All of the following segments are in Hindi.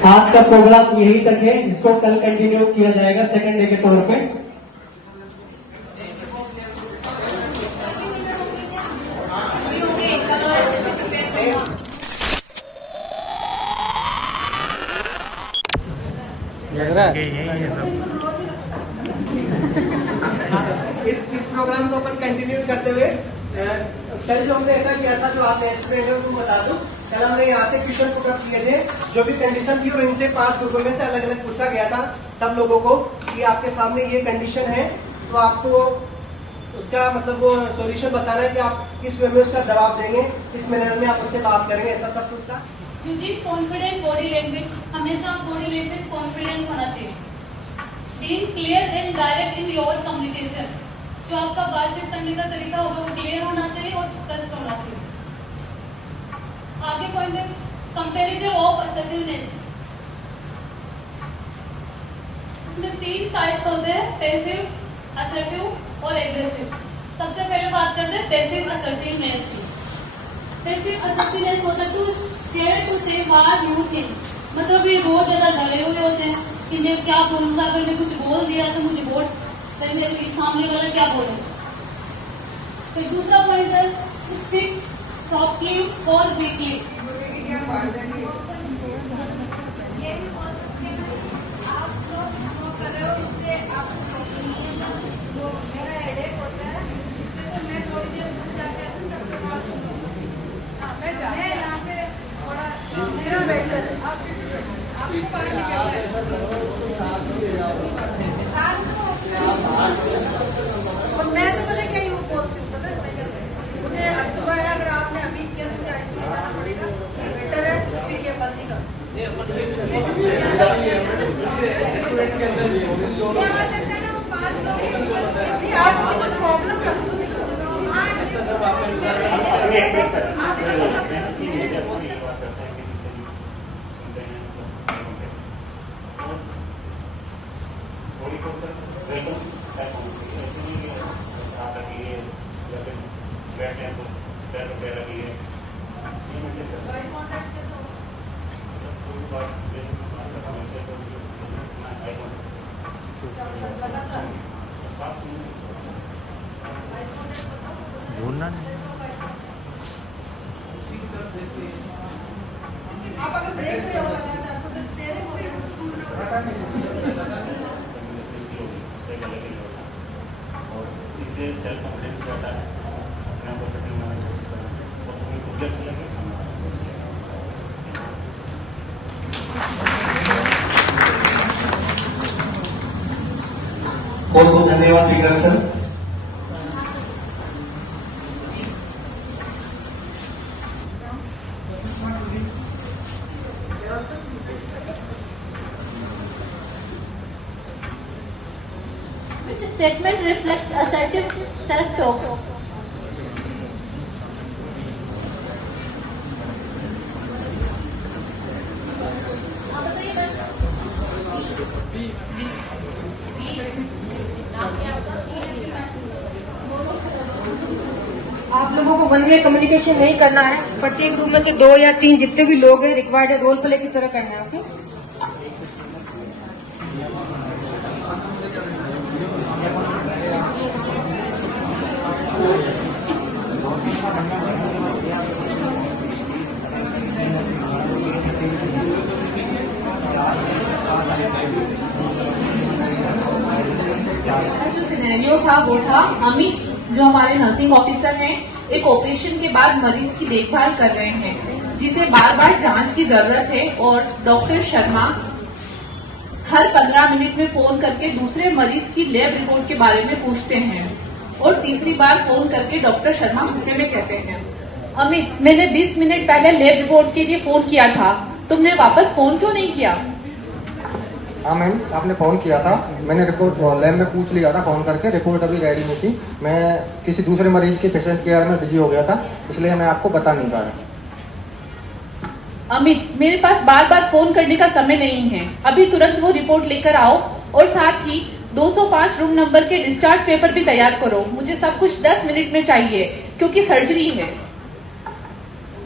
आज का प्रोग्राम यही तक है, इसको कल कंटिन्यू किया जाएगा सेकंड डे के तौर पे। इस प्रोग्राम को अपन कंटिन्यू करते हुए कल जो हमने ऐसा किया था, जो आप नेक्स्ट पे है उनको बता दूं, कल हमने यहाँ से क्वेश्चन पुटअप किए थे, जो भी कंडीशन थी और इनसे 5 ग्रुपों में से अलग अलग पूछा गया था सब लोगों को कि आपके सामने ये कंडीशन है, तो आपको उसका मतलब वो सॉल्यूशन बताना है कि आप किस वे में उसका जवाब देंगे, किस मैनर में आप उससे बात करेंगे, ऐसा सब कुछ था। कॉन्फिडेंट बॉडी लैंग्वेज, हमेशा बॉडी लैंग्वेज कॉन्फिडेंट होना चाहिए। Being clear and direct in your communication, जो आपका बातचीत करने का तरीका होगा वो क्लियर होना चाहिए और स्पष्ट होना चाहिए। आगे पॉइंट है कंपैरिजन ऑफ असर्टिवनेस। इसमें 3 टाइप्स होते हैं, पैसिव, असर्टिव और एग्रेसिव। सबसे पहले बात करते हैं पैसिव असर्टिवनेस की। पैसिव असर्टिवनेस होता है टू स्केयर टू से व्हाट यू थिंक, मतलब ये बहुत ज्यादा डरे हुए होते हैं कि मैं क्या बोलूंगा, अगर मैं कुछ बोल दिया तो मुझे बहुत मेरे सामने वाला क्या बोले। फिर दूसरा पॉइंट है स्पीक सॉफ्टली और वीकली। मैं तो बोले क्या ही पता है मुझे अस्तुबा है, अगर आपने अभी किया तो मुझे आइसोलेट जाना पड़ेगा, बेटर है फिर ये बंदी का आप कुछ प्रॉब्लम कर दो आप अगर देख रहे हो तो तो स्टेयरिंग हो गया। इससे सेल्फ कॉन्फिडेंस रहता है, अपने आप को सेटिंग बनाने की कोशिश करना है और तुम्हें खुद से लगे समझना। बहुत बहुत धन्यवाद Vikram sir. Which statement reflects assertive self-talk? आप लोगों को वन वे कम्युनिकेशन नहीं करना है, प्रत्येक रूम में से 2 या 3 जितने भी लोग हैं रिक्वायर्ड है रोल प्ले की तरह करना है। ओके, जो सिनेरियो था वो था अमित जो हमारे नर्सिंग ऑफिसर हैं, एक ऑपरेशन के बाद मरीज की देखभाल कर रहे हैं जिसे बार बार जांच की जरूरत है और डॉक्टर शर्मा हर 15 मिनट में फोन करके दूसरे मरीज की लैब रिपोर्ट के बारे में पूछते हैं और तीसरी बार फोन करके डॉक्टर शर्मा गुस्से में कहते हैं, अमित मैंने 20 मिनट पहले लैब रिपोर्ट के लिए फोन किया था, तुमने वापस फोन क्यों नहीं किया? हाँ मैम, आपने फ़ोन किया था, मैंने रिपोर्ट लैब में पूछ लिया था फ़ोन करके, रिपोर्ट अभी रेडी नहीं थी, मैं किसी दूसरे मरीज के पेशेंट केयर में बिजी हो गया था, इसलिए मैं आपको बता नहीं पाया। अमित मेरे पास बार बार फोन करने का समय नहीं है, अभी तुरंत वो रिपोर्ट लेकर आओ और साथ ही 205 रूम नंबर के डिस्चार्ज पेपर भी तैयार करो, मुझे सब कुछ 10 मिनट में चाहिए क्योंकि सर्जरी है।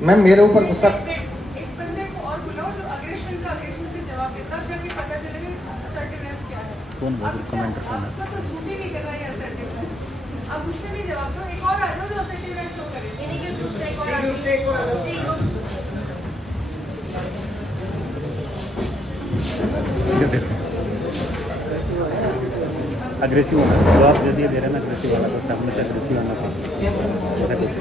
मैम मेरे ऊपर गुस्सा, एक बंदे को और बुलाओ जो अग्रेशन से कौन बोल कमेंट करना आपका तो शूट ही नहीं कर रहा है assertiveness। अब उसमें भी जवाब दो, एक और आ जाओ जो assertiveness शो करे। इन्हीं के ग्रुप से एक और ग्रुप से एक और आ जाओ। सी ग्रुप अग्रेसिव होना जवाब दे दिए दे रहे ना अग्रेसिव वाला तो सामने से अग्रेसिव होना चाहिए ऐसा कुछ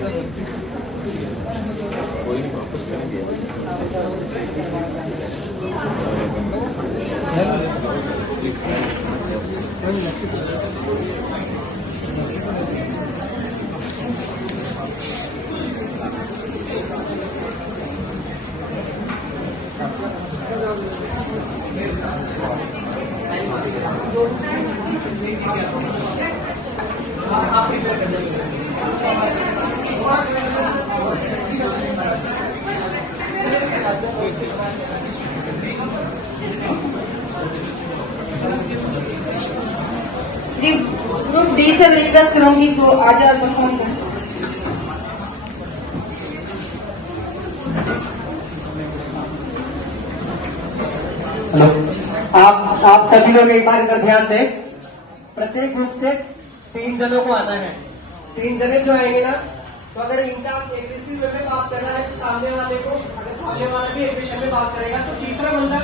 आप प्रिपेयर कर लीजिए। ग्रुप डी से मैं रिक्वेस्ट करूंगी तो आज परफॉर्म करें। हेलो, आप सभी लोग एक बार इधर ध्यान दें। प्रत्येक ग्रुप से 3 जनों को आना है। 3 जने जो आएंगे ना, तो अगर इंचार्ज एग्रेसिव वे में बात कर रहा है तो सामने वाले को, अगर सामने वाला भी एग्रेशन में बात करेगा तो तीसरा बंदा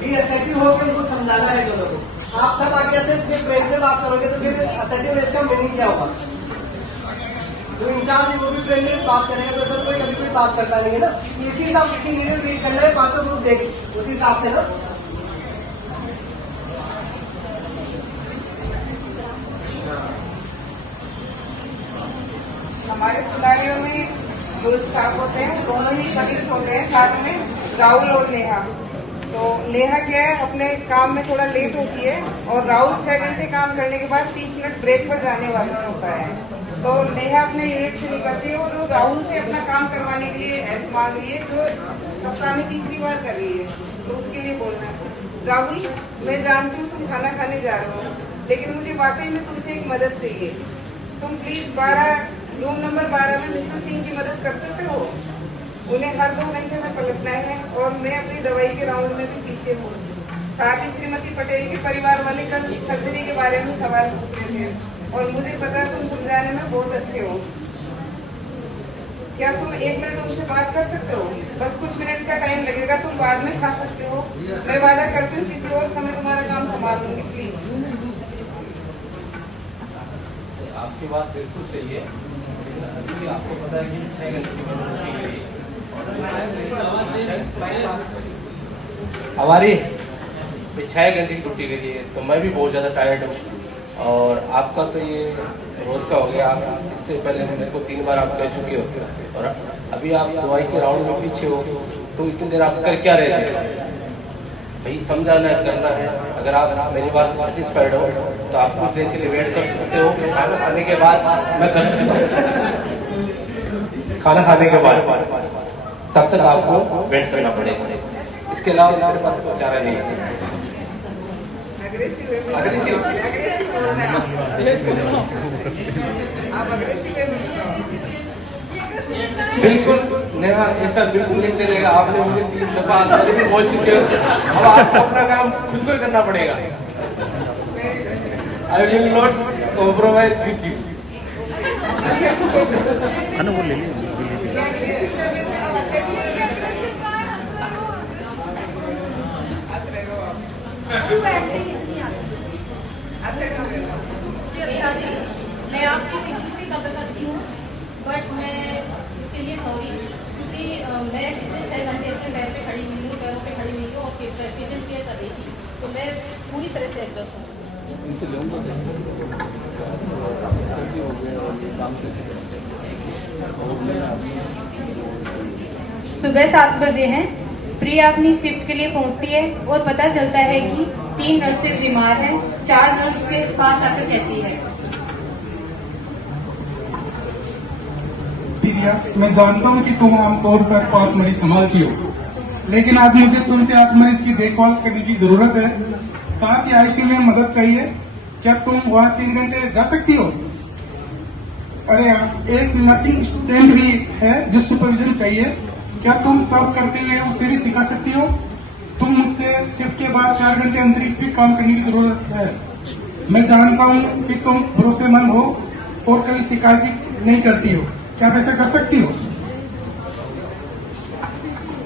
भी असर्टिव होकर उनको समझाना है दोनों को। आप सब आगे से फ्रेंड से बात करोगे तो फिर असर्टिवनेस का मीनिंग क्या होगा? तो इंचार्ज वो भी फ्रेंड में बात करेगा तो सब कोई कभी कोई बात करता नहीं है ना। इसी हिसाब से सीनियर रीड करना है, 500 ग्रुप देख उसी हिसाब से ना। हमारे सिनारियों में जो स्टाफ होते हैं दोनों ही कलीग्स होते हैं साथ में, राहुल और नेहा। तो नेहा क्या है अपने काम में थोड़ा लेट होती है और राहुल 6 घंटे काम करने के बाद 30 मिनट ब्रेक पर जाने वाला होता है। तो नेहा अपने यूनिट से निकलती है और वो राहुल से अपना काम करवाने के लिए हेल्प मांग रही है, जो सप्ताह में 3री बार कर रही है। तो उसके लिए बोलना है, राहुल मैं जानती हूँ तुम खाना खाने जा रहे हो, लेकिन मुझे वाकई में तुमसे एक मदद चाहिए। तुम प्लीज रूम नंबर 12 में मिस्टर सिंह की मदद कर सकते हो? उन्हें हर 2 घंटे में पलटना है और मैं अपनी दवाई के राउंड में भी पीछे हूँ। साथ ही श्रीमती पटेल के परिवार वाले कल सर्जरी के बारे में सवाल पूछ रहे थे और मुझे पता है तुम समझाने में बहुत अच्छे हो। क्या तुम 1 मिनट उनसे बात कर सकते हो? बस कुछ मिनट का टाइम लगेगा, तुम बाद में खा सकते हो। मैं वादा करती हूँ किसी और समय तुम्हारा काम संभाल लूंगी, प्लीज। आपकी बात बिल्कुल सही है। अभी आपको पता है कि 6 घंटे की ड्यूटी है हमारी, 6 घंटे की ड्यूटी करी है, तो मैं भी बहुत ज़्यादा टायर्ड हूँ। और आपका तो ये रोज का हो गया। आप इससे पहले मेरे को 3 बार आप कह चुके हो और अभी आप दवाई के राउंड में पीछे हो, तो इतनी देर आप कर क्या रहे थे? भाई समझाना है, करना है। अगर आप मेरी बात से सेटिस्फाइड हो तो आप कुछ देर के लिए वेट कर सकते हो। खाना खाने के बाद मैं कर सकता हूँ, खाना खाने के बाद, तब तक आपको वेट करना पड़ेगा। इसके अलावा मेरे पास कोई चारा नहीं है। अग्रेसिव अग्रेसिव आप अग्रेसिव बिल्कुल नेहा, ऐसा बिल्कुल नहीं चलेगा। आपने मुझे 3 दफा पहले भी बोल चुके हो, अब आपको अपना काम खुद को करना पड़ेगा। I will not compromise with you. खाना वो ले लिया मैं आपकी फीलिंग्स की कदर करती हूँ, बट मैं इसके लिए सॉरी, क्योंकि मैं पिछले 6 घंटे से बेड पे खड़ी हुई हूँ, पैरों पे खड़ी हुई हूँ और पेशेंट केयर कर रही थी, तो मैं पूरी तरह से एग्जॉस्ट हूँ। सुबह 7 बजे हैं, प्रिया अपनी शिफ्ट के लिए पहुंचती है और पता चलता है कि 3 नर्सें बीमार हैं। 4 नर्स के पास आकर कहती है, प्रिया मैं जानता हूँ कि तुम आमतौर पर 5 मरीज संभालती हो, लेकिन आज मुझे तुमसे 8 मरीज की देखभाल करने की जरूरत है। साथ ही आईसीयू में मदद चाहिए। क्या तुम वहाँ 3 घंटे जा सकती हो? अरे यार, एक नर्सिंग स्टूडेंट भी है जो सुपरविजन चाहिए। क्या तुम सर्व करते हुए उसे भी सिखा सकती हो? तुम मुझसे शिफ्ट के बाद 4 घंटे अंतरिक्ष भी काम करने की जरूरत है। मैं जानता हूँ कि तुम भरोसेमंद हो और कभी शिकायत भी नहीं करती हो। क्या आप ऐसा कर सकती हो?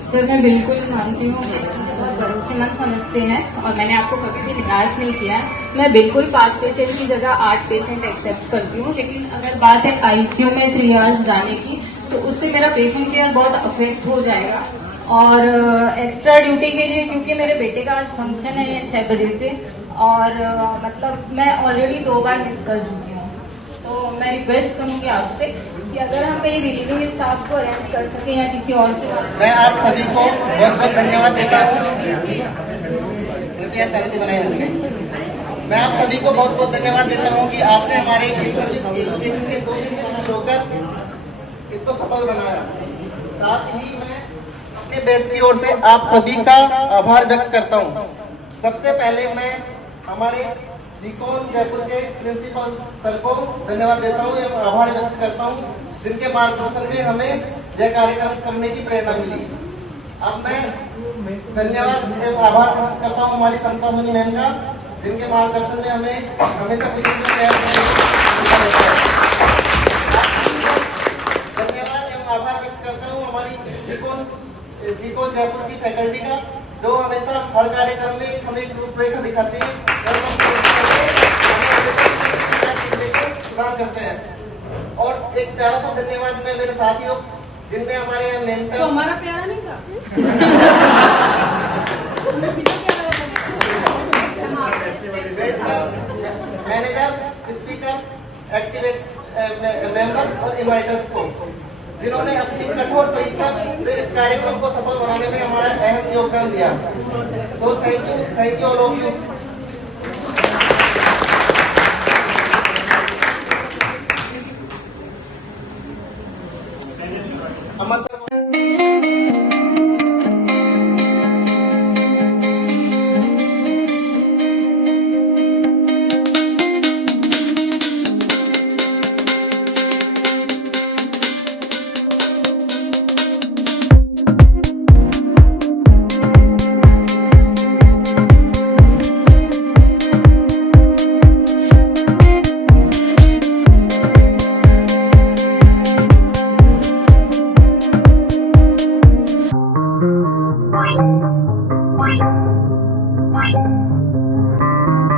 सर मैं बिल्कुल मानती हूँ कि बहुत भरोसेमंद समझते हैं और मैंने आपको कभी भी निराश नहीं किया है। मैं बिल्कुल 5 पेशेंट की जगह 8 पेशेंट एक्सेप्ट करती हूँ, लेकिन अगर बात है आईसीयू में 3 आवर्स जाने की तो उससे मेरा पेशेंट केयर बहुत अफेक्ट हो जाएगा। और एक्स्ट्रा ड्यूटी के लिए क्योंकि मेरे बेटे का आज फंक्शन है ये 6 बजे से और मतलब मैं ऑलरेडी 2 बार मिस कर चुकी हूँ, तो मैं रिक्वेस्ट करूँगी आपसे कि अगर हम कहीं रिलीविंग स्टाफ को अरेंज कर सकें या किसी और से बात। मैं आप सभी को बहुत बहुत धन्यवाद देता हूँ। कृपया शांति बनाए रखें। मैं आप सभी को बहुत बहुत धन्यवाद देता हूँ कि आपने हमारे एजुकेशन के 2 दिन शामिल होकर इसको सफल बनाया। साथ ही मैं अपने बैच की ओर से आप सभी का आभार व्यक्त करता हूँ। सबसे पहले मैं हमारे जीकोन जयपुर के प्रिंसिपल सर को धन्यवाद देता हूँ एवं आभार व्यक्त करता हूँ, जिनके मार्गदर्शन में हमें यह कार्यक्रम करने की प्रेरणा मिली। अब मैं धन्यवाद एवं आभार व्यक्त करता हूँ हमारी संता मुनि मैम का, जिनके मार्गदर्शन में हमें हमेशा कुछ धन्यवाद एवं आभार व्यक्त करता हूँ हमारी जीकोन जयपुर की फैकल्टी का, जो हमेशा हर कार्यक्रम में हमें रूपरेखा दिखाते हैं प्रदान करते हैं। और एक प्यारा सा धन्यवाद मैं मेरे साथियों, जिनमें हमारे यहाँ मेंटर तो हमारा प्यारा नहीं था। मैनेजर्स, स्पीकर्स, एक्टिवेट मेंबर्स और इनवाइटर्स को, जिन्होंने अपनी कठोर परिश्रम से इस कार्यक्रम को सफल बनाने में हमारा अहम योगदान दिया। तो thank you all of you. Amar